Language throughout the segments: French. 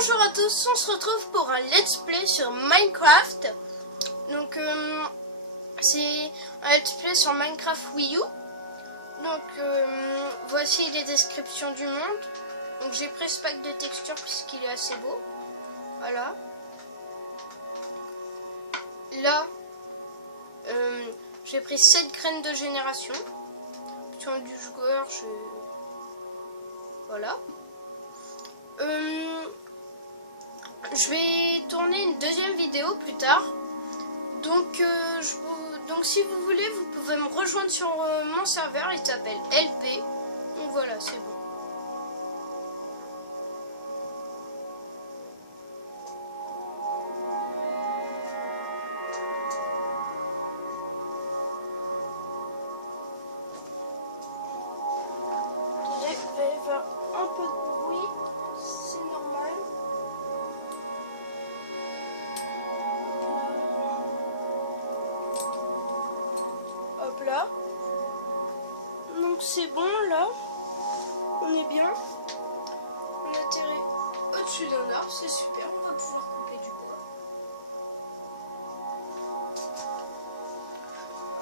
Bonjour à tous, on se retrouve pour un let's play sur Minecraft. Donc c'est un let's play sur Minecraft Wii U. Donc voici les descriptions du monde. Donc j'ai pris ce pack de textures puisqu'il est assez beau. Voilà. Là j'ai pris 7 graines de génération. Option du joueur, voilà. Je vais tourner une deuxième vidéo plus tard. Donc, donc si vous voulez, vous pouvez me rejoindre sur mon serveur. Il s'appelle LP. Donc voilà, c'est bon. Il va y avoir un peu de bruit. C'est normal. Hop là. Donc c'est bon là. On est bien. On atterrit au-dessus d'un arbre. C'est super. On va pouvoir couper du bois.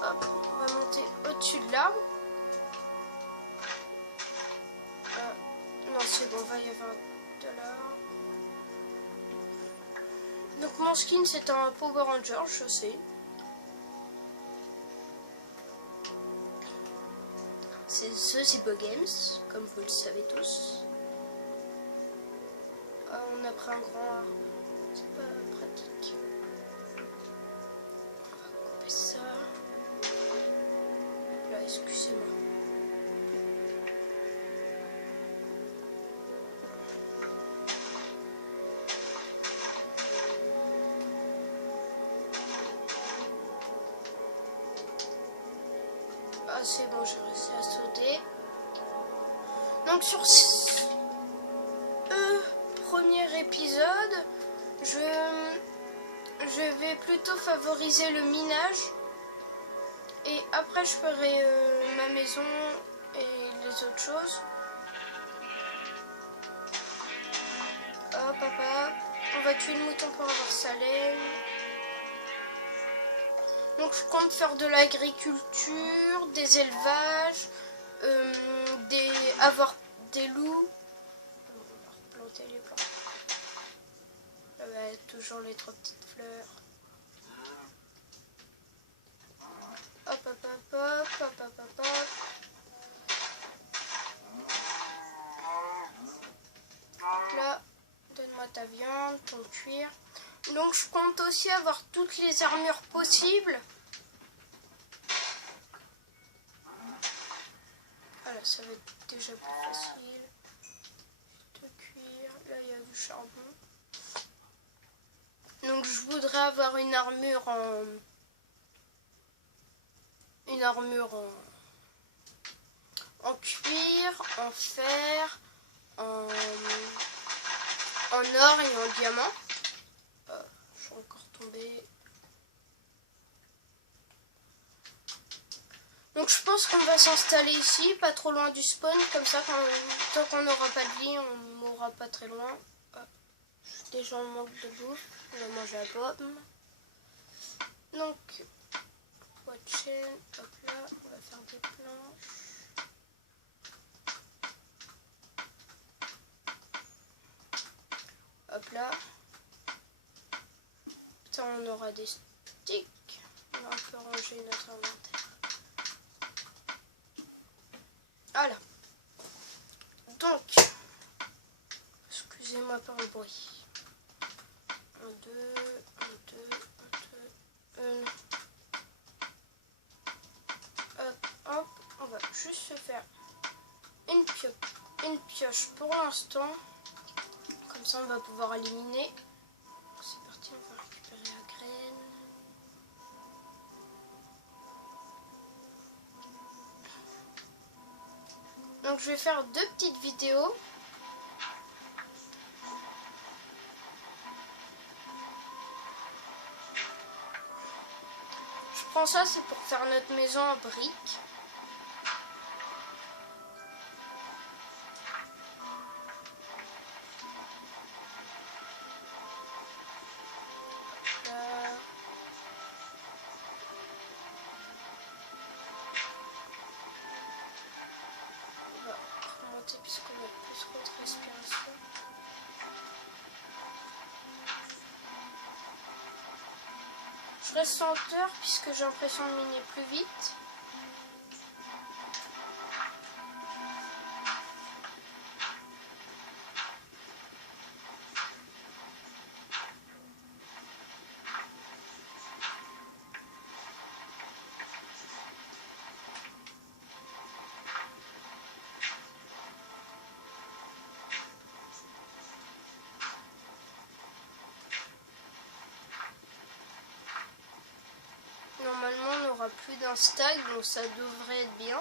Hop. On va monter au-dessus de l'arbre. Non c'est bon. Il va y avoir de l'arbre. Donc mon skin c'est un Power Ranger. Je sais. C'est The Zibo Games, comme vous le savez tous. On a pris un grand arbre, c'est pas pratique. On va couper ça. Là, excusez-moi. Ah, c'est bon, j'ai réussi à sauter. Donc sur ce premier épisode, je vais plutôt favoriser le minage. Et après je ferai ma maison et les autres choses. Hop, hop, hop. On va tuer le mouton pour avoir sa laine. Donc je compte faire de l'agriculture, des élevages, avoir des loups. On va replanter les plantes. Là, bah, toujours les 3 petites fleurs. Hop, hop, hop, hop, hop, hop, hop, hop. Là, donne-moi ta viande, ton cuir. Donc je compte aussi avoir toutes les armures possibles. Voilà, ça va être déjà plus facile. De cuir, là il y a du charbon. Donc je voudrais avoir une armure en cuir, en fer, en or et en diamant. Je suis encore tombée. Donc je pense qu'on va s'installer ici, pas trop loin du spawn, comme ça tant qu'on n'aura pas de lit, on mourra pas très loin. Déjà on manque de bouffe, on va manger la pomme. Donc, watchen, hop là, on va faire des planches. Hop là. Putain, on aura des sticks. On va un peu ranger notre inventaire. Voilà. Donc, excusez-moi pour le bruit. 1, 2, 1, 2, 1, 2, 1. Hop, hop. On va juste se faire une pioche pour l'instant. Comme ça, on va pouvoir éliminer. C'est parti, on va récupérer la graine. Donc, je vais faire 2 petites vidéos. Je prends ça, c'est pour faire notre maison en briques. passer parce qu'on a plus trop de respiration. Je reste en hauteur puisque j'ai l'impression de miner plus vite. Normalement, on n'aura plus d'un stack, donc ça devrait être bien.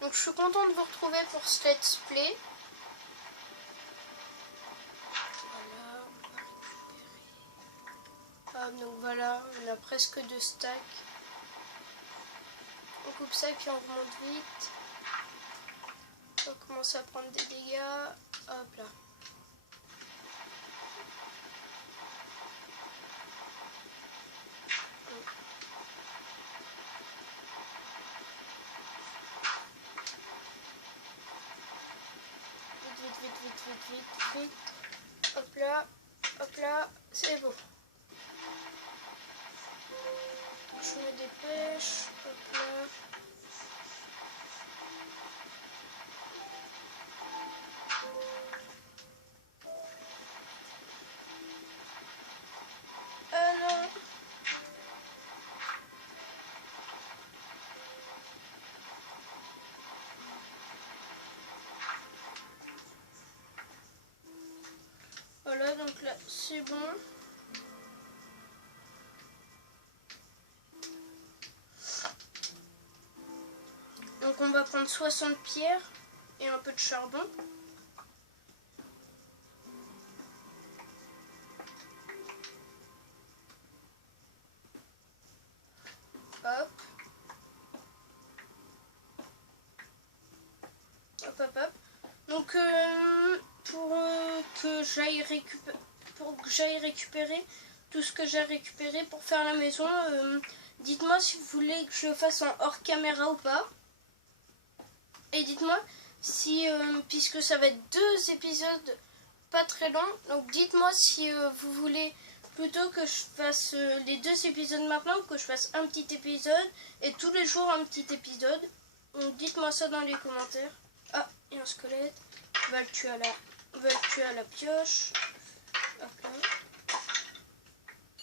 Donc, je suis contente de vous retrouver pour ce let's play. Voilà, on va récupérer. Ah, donc voilà, on a presque 2 stacks. On coupe ça et puis on remonte vite. On va commencer à prendre des dégâts. Hop là. Vite. Hop là, c'est bon. Je me dépêche, hop là. Ah non. Voilà, donc là, c'est bon. Donc on va prendre 60 pierres et un peu de charbon. Hop. Hop. Donc pour que j'aille récupérer tout ce que j'ai récupéré pour faire la maison, dites-moi si vous voulez que je le fasse en hors caméra ou pas. Et dites-moi si, puisque ça va être 2 épisodes pas très longs, donc dites-moi si vous voulez plutôt que je fasse les 2 épisodes maintenant, ou que je fasse un petit épisode et tous les jours un petit épisode. Donc dites-moi ça dans les commentaires. Ah, il y a un squelette. On va le tuer à la pioche. Hop là.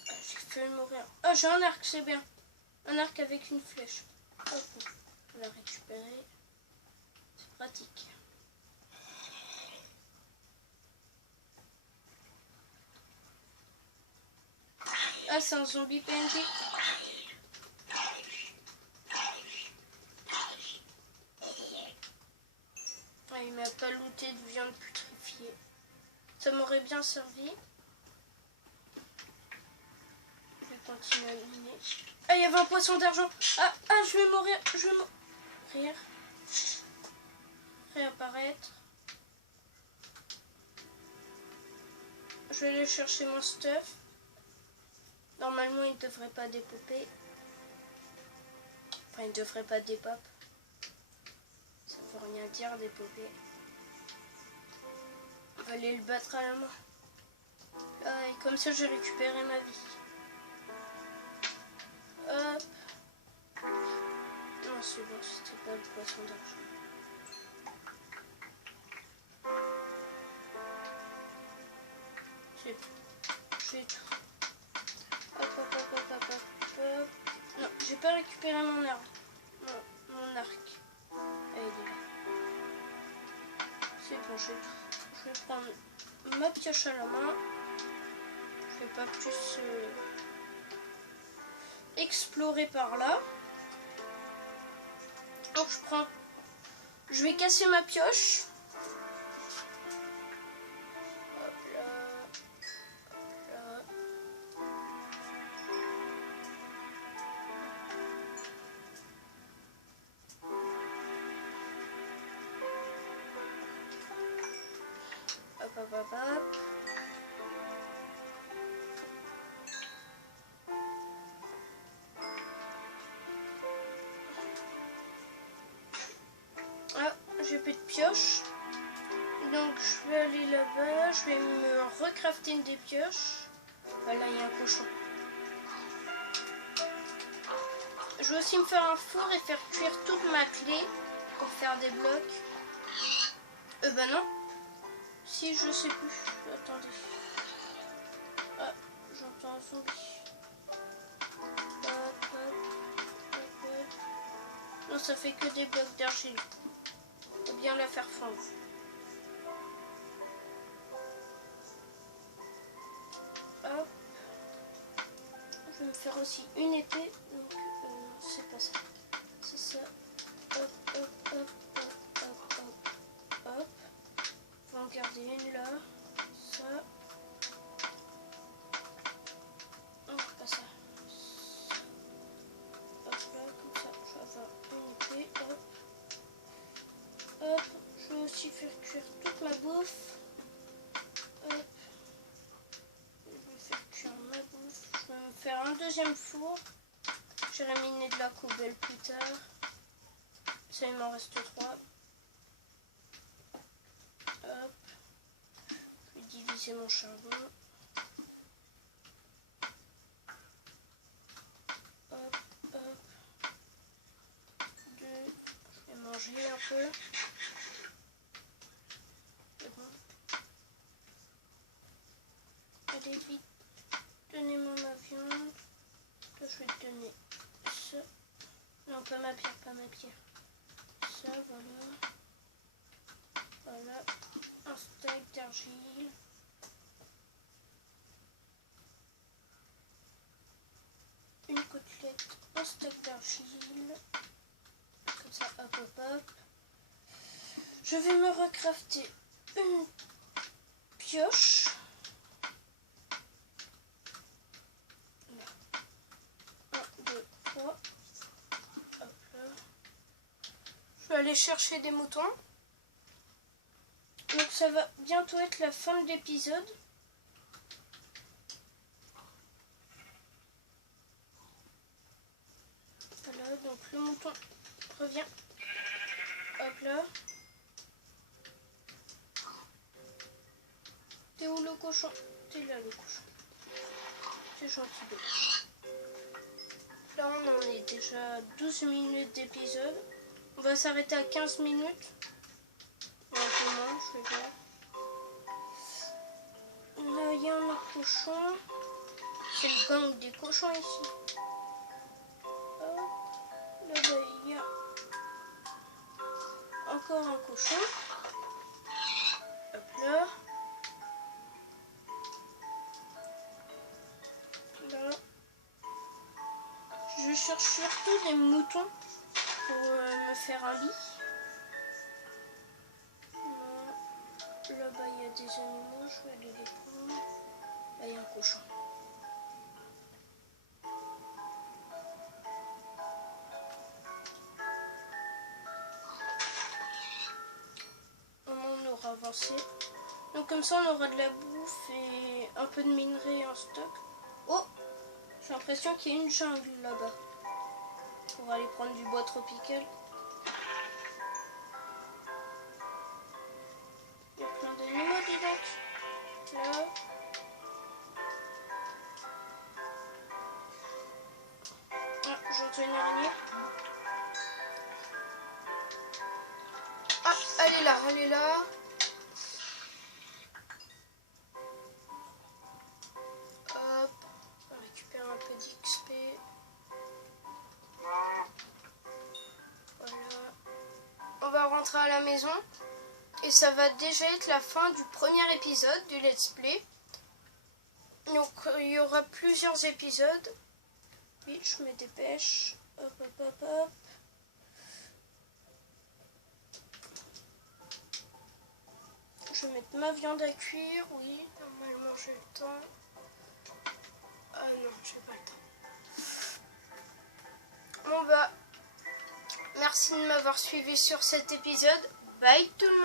Ah, j'ai fait mourir. Ah, j'ai un arc, c'est bien. Un arc avec une flèche. Hop, on va la récupérer. C'est pratique. Ah, c'est un zombie PNJ. Ah, il m'a pas looté de viande putréfiée. Ça m'aurait bien servi. Je vais continuer à miner. Ah, il y avait un poisson d'argent. Ah, je vais mourir. Réapparaître. Je vais aller chercher mon stuff. Normalement, il ne devrait pas dépoper. Enfin, il ne devrait pas dépop. Ça veut rien dire, dépoper. On va aller le battre à la main. Ah, et comme ça, j'ai récupéré ma vie. Hop. Non, c'est bon, c'était pas le poisson d'argent. J'ai tout. Hop. Non, j'ai pas récupéré mon arme. Non, mon arc. Ah, il est là. C'est bon, j'ai tout. Je vais prendre ma pioche à la main. Je vais pas plus explorer par là. Donc je vais casser ma pioche. Hop. j'ai plus de pioches. Donc je vais aller là-bas, je vais me recrafter une des pioches. Voilà, il y a un cochon. Je vais aussi me faire un four et faire cuire toute ma clé pour faire des blocs. Bah non. Si, je sais plus. Attendez. Ah, j'entends un zombie. Hop, hop, hop, hop. Non, ça fait que des blocs d'argile. Faut bien la faire fondre. Hop. Je vais me faire aussi une épée. Donc, c'est pas ça. C'est ça. Hop, hop, hop, hop, hop, hop, hop. On va en garder une là. Ça. Non, pas ça. Hop là, comme ça, je vais avoir une épée. Hop. Hop. Je vais aussi faire cuire toute ma bouffe. Hop. Je vais faire cuire ma bouffe. Je vais me faire un deuxième four. J'irai miner de la coubelle plus tard. Ça, il m'en reste 3. Hop. Je vais diviser mon charbon. Hop, hop. 2. Je vais manger un peu. C'est bon. Allez vite. Donnez-moi ma viande. Là, je vais te donner ça. Non, pas ma pierre, pas ma pierre. Ça, voilà. Voilà. Un steak d'argile. Une côtelette, un steak d'argile. Comme ça, hop, hop, hop. Je vais me recrafter une pioche. 1, 2, 3. Hop là. Je vais aller chercher des moutons. Donc ça va bientôt être la fin de l'épisode. Voilà, donc le mouton revient. Hop là. T'es où le cochon? T'es là le cochon. C'est gentil. Là on en est déjà à 12 minutes d'épisode. On va s'arrêter à 15 minutes. Un peu moins, je vais voir. Là il y a un autre cochon. C'est le gang des cochons ici. Là-bas il y a encore un cochon. Hop là. Là. Je cherche surtout des moutons pour me faire un lit. Là-bas il y a des animaux, je vais aller les prendre. Là il y a un cochon. On aura avancé. Donc comme ça on aura de la bouffe et un peu de minerai en stock. Oh, j'ai l'impression qu'il y a une jungle là-bas. On va aller prendre du bois tropical. Il y a plein d'animaux dis donc. Là. Ah, j'entends une araignée. Ah, elle est là, elle est là. Hop, on récupère un peu d'XP. Voilà. On va rentrer à la maison. Et ça va déjà être la fin du premier épisode du Let's Play. Donc il y aura plusieurs épisodes. Oui, je me dépêche. Hop, hop, hop, hop. Je vais mettre ma viande à cuire. Oui, normalement j'ai le temps. Ah non, j'ai pas le temps. Bon bah, merci de m'avoir suivi sur cet épisode. Bye tout le monde.